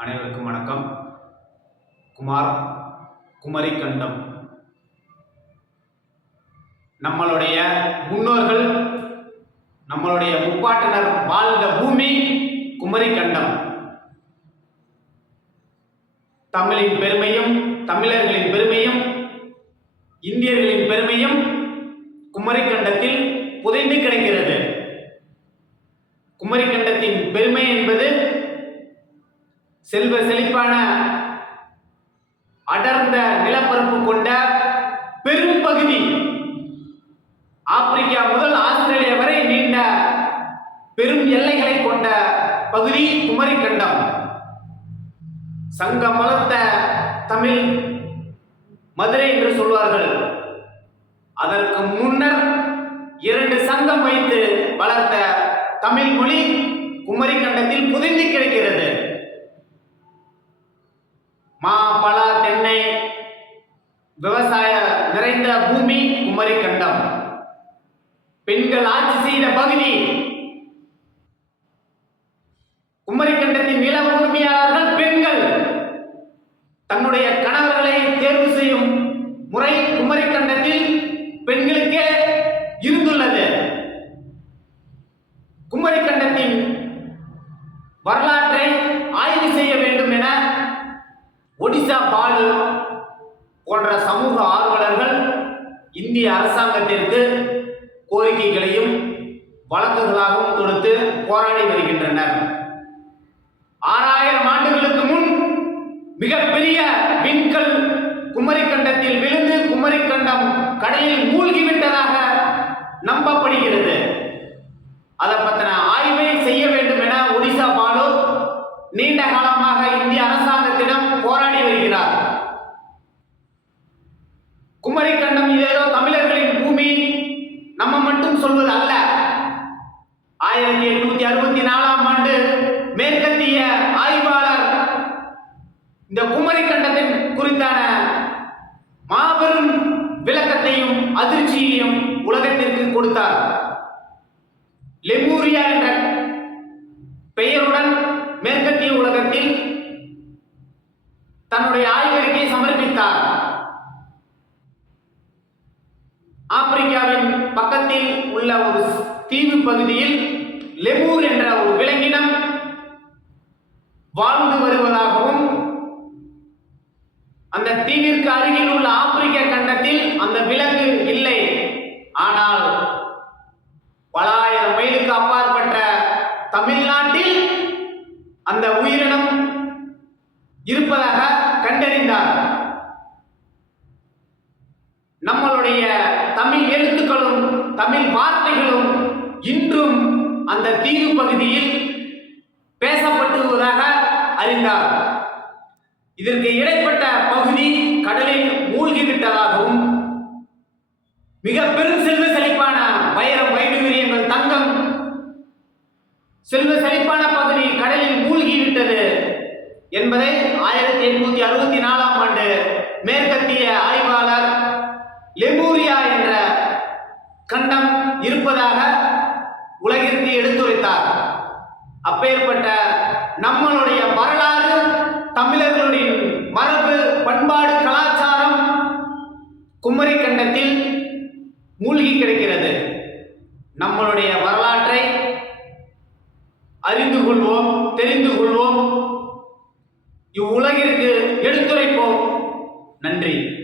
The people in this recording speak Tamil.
அனைவருக்கும் வணக்கம். குமார் குமரிக்கண்டம். நம்மளுடைய முன்னோர்கள் நம்மளுடைய முப்பாட்டனர் வாழ்ந்த பூமி குமரிக்கண்டம். தமிழின் பெருமையும் தமிழர்களின் பெருமையும் இந்தியர்களின் பெருமையும் குமரிக்கண்ட கண்டத்தில் புதைந்து கிடக்கிறது குமரி கண்டத்தின் பெருமை என்பது செல்வ செழிப்பான அடர்ந்த நிலப்பரப்பு கொண்ட பெரும் பகுதி ஆப்பிரிக்கா முதல் ஆஸ்திரேலியா வரை நீண்ட பெரும் எல்லைகளை கொண்ட பகுதி குமரிக்கண்டம். சங்க சங்கம் வளர்த்த தமிழ் மதுரை என்று சொல்வார்கள். அதற்கு முன்னர் இரண்டு சங்கம் வைத்து வளர்த்த தமிழ் மொழி குமரிக்கண்டத்தில் புதைந்து கிடக்கிறது. மா பலா தென்னை விவசாய நிறைந்த பூமி குமரி கண்டம் பெண்கள் ஆட்சி செய்த பகுதி. குமரி கண்டத்தின் நில உரிமையாளர்கள் பெண்கள். தன்னுடைய கணவர்களை தேர்வு செய்யும் முறை குமரி கண்டத்தில் பெண்களுக்கே இருந்துள்ளது. குமரி கண்டத்தின் போன்ற சமூக ஆர்வலர்கள் இந்திய அரசாங்கத்திற்கு கோரிக்கைகளையும் வழக்குகளாகவும் கொடுத்து போராடி வருகின்றனர். ஆறாயிரம் ஆண்டுகளுக்கு முன் மிகப்பெரிய விண்கல் குமரிக்கண்டத்தில் விழுந்து குமரிக்கண்டம் கடலில் மூழ்கிவிட்டதாக நம்பப்படுகிறது. குமரிக்கண்டம் இது ஏதோ தமிழர்களின் பூமி. நம்ம மட்டும் சொல்வது அல்ல. ஆயிரத்தி எட்நூத்தி அறுபத்தி நாலாம் ஆண்டு மேற்கத்திய ஆய்வாளர் இந்த குமரி கண்டத்தின் குறித்தான மாபெரும் விளக்கத்தையும் அதிர்ச்சியையும் உலகத்திற்கு கொடுத்தார். லெமூரியா என்ற பெயருடன் மேற்கத்திய உலகத்தில் தன்னுடைய ஆய்வறிக்கை சமர்ப்பித்தார். ஆப்பிரிக்காவின் பக்கத்தில் உள்ள ஒரு தீவு பகுதியில் லெமூர் என்ற ஒரு விலங்கினம் வாழ்ந்து வருவதாகவும் அந்த தீவிற்கு அருகில் உள்ள ஆப்பிரிக்க கண்டத்தில் அந்த விலங்கு இல்லை. ஆனால் பலாயிரம் மைலுக்கு அப்பாற்பட்ட தமிழ்நாட்டில் அந்த உயிரினம் இருப்பதாக கண்டறிந்தார். நம்மளுடைய தமிழ் எழுத்துக்களும் தமிழ் வார்த்தைகளும் இன்றும் அந்த தீவு பகுதியில் பேசப்பட்டுவதாக அறிந்தார். இதற்கு இடைப்பட்ட பகுதி கடலில் மூழ்கிவிட்டதாகவும் மிக பெரும் செல்வ செழிப்பான வைரம் வைடூரியங்கள் தங்கம் செல்வ செழிப்பான பகுதி கடலில் மூழ்கிவிட்டது என்பதை ஆயிரத்தி எட்நூத்தி அறுபத்தி நாலாம் ஆண்டு மேற்கத்திய ஆய்வாளர் லெமூரியா என்ற கண்டம் இருப்பதாக உலகிற்கு எடுத்துரைத்தார். அப்பேற்பட்ட நம்மளுடைய வரலாறு தமிழர்களுடைய மரபு பண்பாடு கலாச்சாரம் குமரி கண்டத்தில் மூழ்கி கிடக்கிறது. நம்மளுடைய வரலாற்றை அறிந்து கொள்வோம் தெரிந்து கொள்வோம். இவ்வுலகிற்கு எடுத்துரைப்போம். நன்றி.